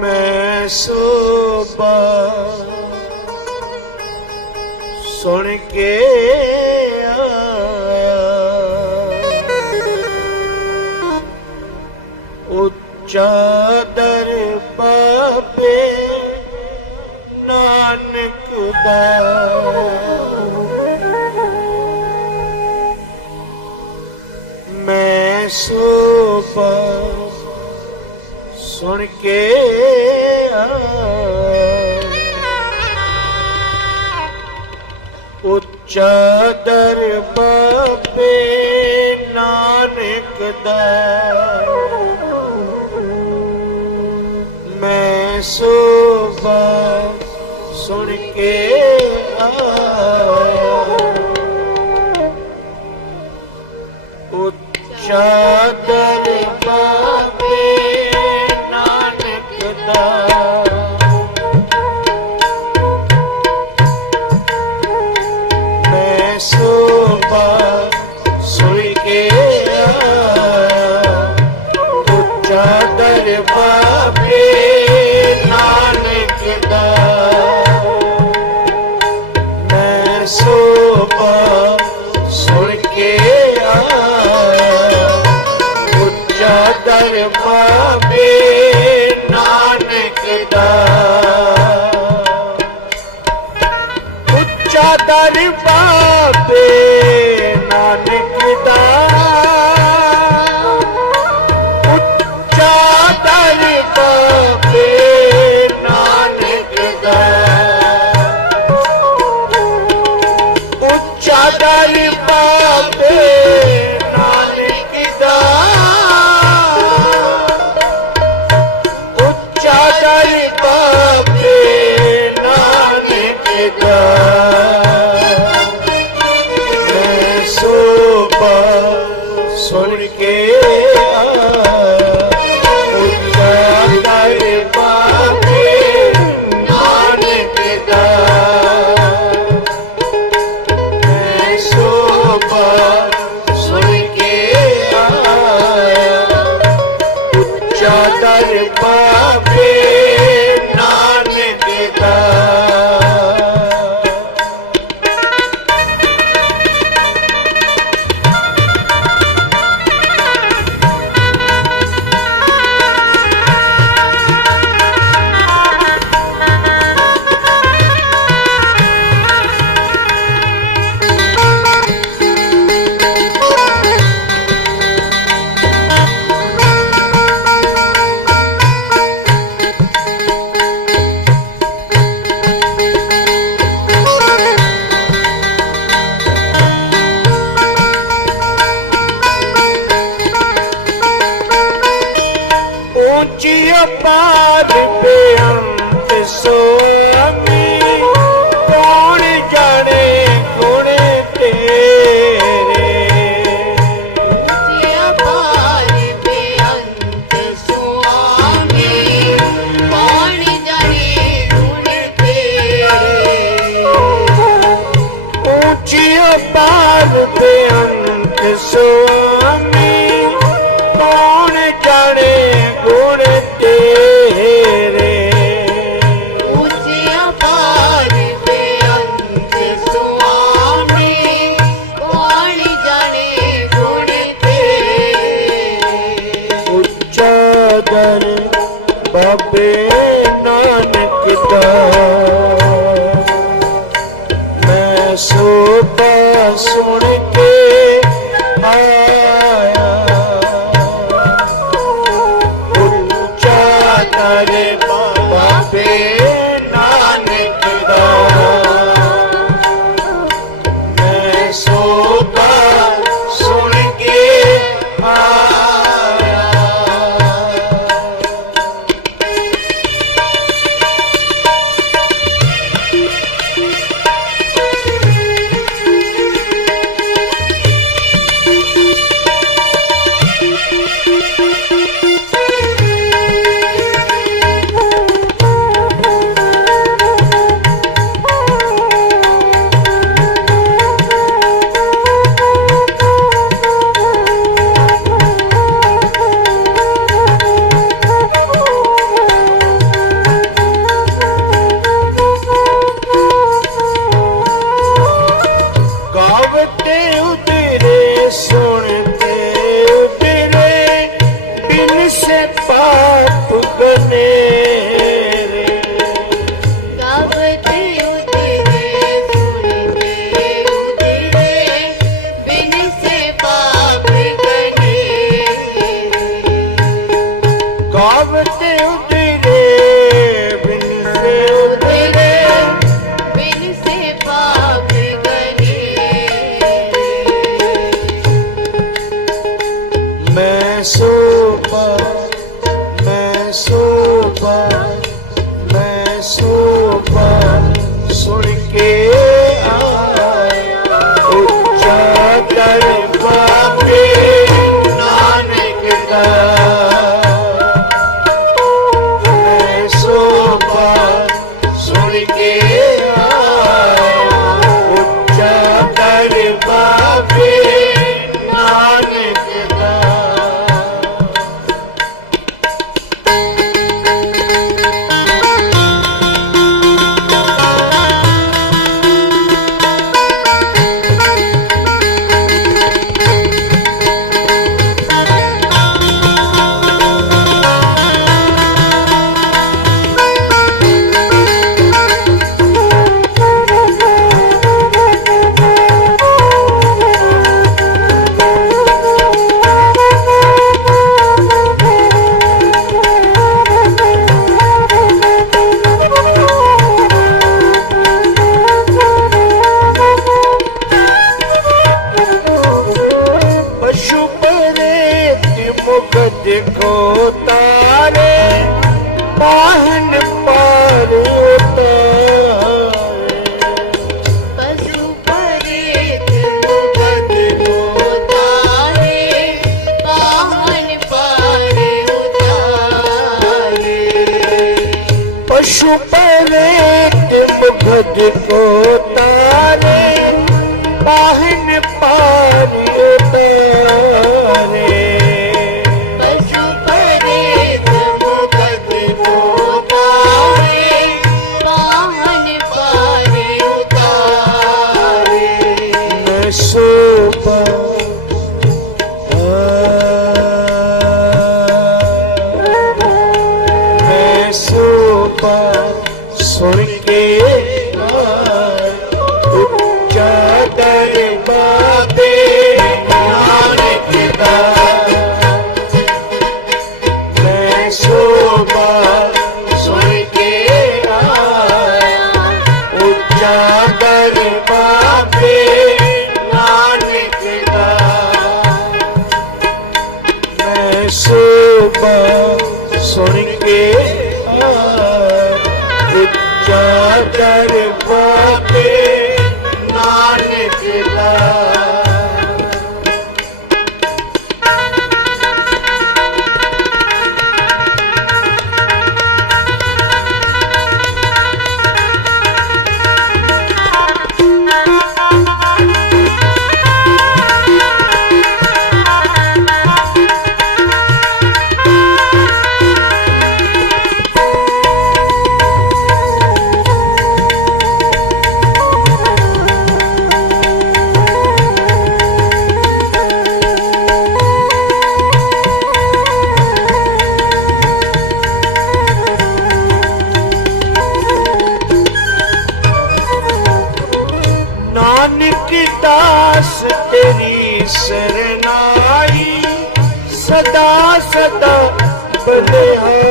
ਮੈਂ ਸੋਬਾ ਸੁਣ ਕੇ ਉੱਚਾ ਦਰ ਬਾਬੇ ਨਾਨਕ ਦਾ ਸੁਣ ਕੇ ਉੱਚਾ ਦਰਬਾਰ ਨਾਨਕ ਦਾ ਮੈਂ ਸੋਭਾ ਸੁਣ ਕੇ ਉੱਚਾ ਦਰ ਸੋਪਾ ਸੁਣ ਕੇ ਆ ਤੇ ਉਤਰੇ ਸੁਣ ਤੇ ਪਾਪ ਗਨੇਰੇ ਕਬ ਤੇ ਉਤਰੇ ਸੁਣ ਉਤਰੇ ਬਿਨ ਪਾਪ ਗਨੇਰੇ ਕਬ ਤੇ छुपने की मुखद को ਕਤਾ ਬਲੇ ਹਾਂ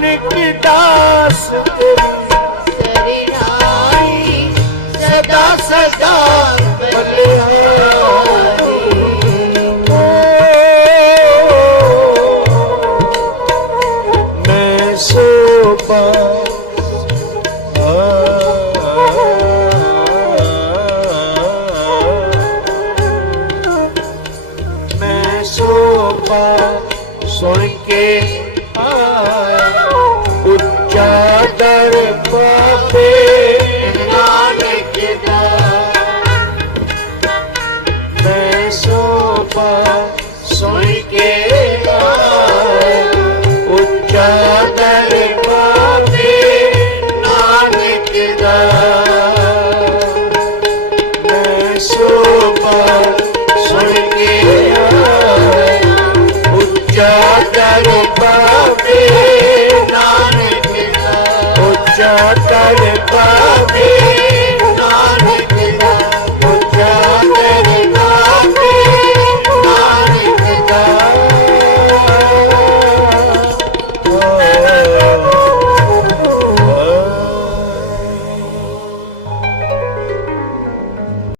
ਨਾਨਕ ਦਾਸ ਸਰੀ ਨਾਈ ਸੋਈ ਕੇ ਉੱਚਾ ਦਰ ਪਾਤੇ ਨਾਨਕ ਦਾ। ਮੈਂ ਸੋਪਾ ਸੋਈ ਕੇ ਉੱਚਾ ਦਰ ਪਾਤੇ ਨਾਨਕ ਦਾ। ਉੱਚਾ ਦਰ ਪਾਤੇ